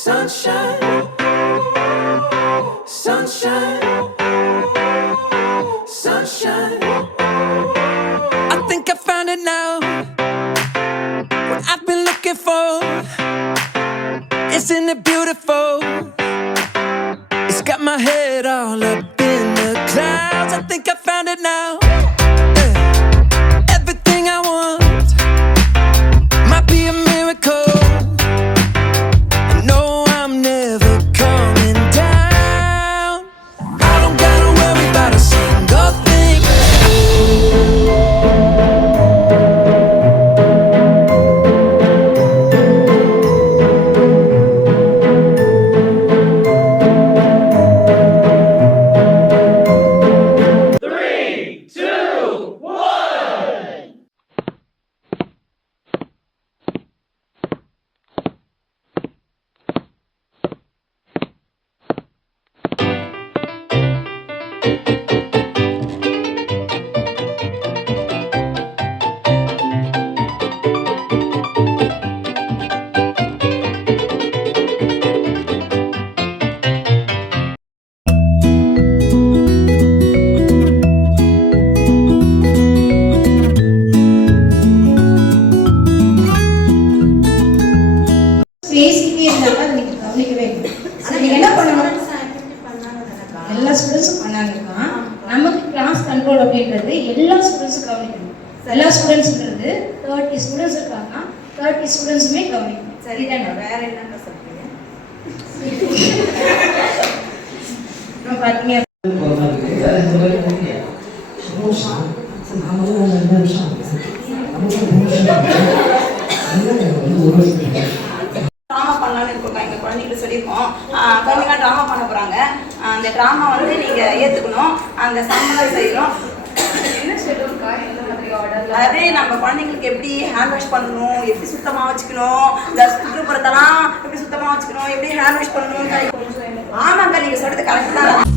Sunshine, sunshine, sunshine. I think I found it now. What I've been looking for. Isn't it beautiful? It's got my head all up in the clouds. I think I found it now. Everything I want might be a miracle. No, I'm never coming down. I don't gotta worry about a single thing. பேசிட்டே இருந்தாங்க, அது நீங்க கவனிக்கவே இல்லை. ஆனா நீங்க என்ன பண்ணணும், எல்லா ஸ்டூடெண்ட்ஸும் பண்ணாங்கதான். நமக்கு கிளாஸ் கண்ட்ரோல் அப்படின்றது எல்லா ஸ்டூடெண்ட்ஸும் கவனிக்கணும். எல்லா ஸ்டூடெண்ட்ஸ்ன்றது 30 ஸ்டூடெண்ட்ஸ் இருக்காங்கன்னா 30 ஸ்டூடெண்ட்ஸுமே கவனிக்கணும். சரிதானே? வேற என்ன சொல்றீங்க? நம்ம பார்த்தீங்க ட்ராமா பண்ணலான்னு இருக்கோம். எங்கள் குழந்தைங்களுக்கு சொல்லியிருக்கோம். குழந்தைங்க ட்ராமா பண்ண போகிறாங்க. அந்த ட்ராமா வந்து நீங்கள் ஏற்றுக்கணும். அந்த சம்பளம் செய்யணும். என்ன ஷெட்யூல்க்கா? எந்த மாதிரி ஆர்டர்? அதே நம்ம குழந்தைங்களுக்கு எப்படி ஹேண்ட் வாஷ் பண்ணணும், எப்படி சுத்தமாக வச்சுக்கணும், இந்த சுற்றுப்புறத்தெல்லாம் எப்படி சுத்தமாக வச்சுக்கணும், எப்படி ஹேண்ட் வாஷ் பண்ணணும். ஆமாங்க, நீங்கள் சொல்கிறது கரெக்ட் தான்.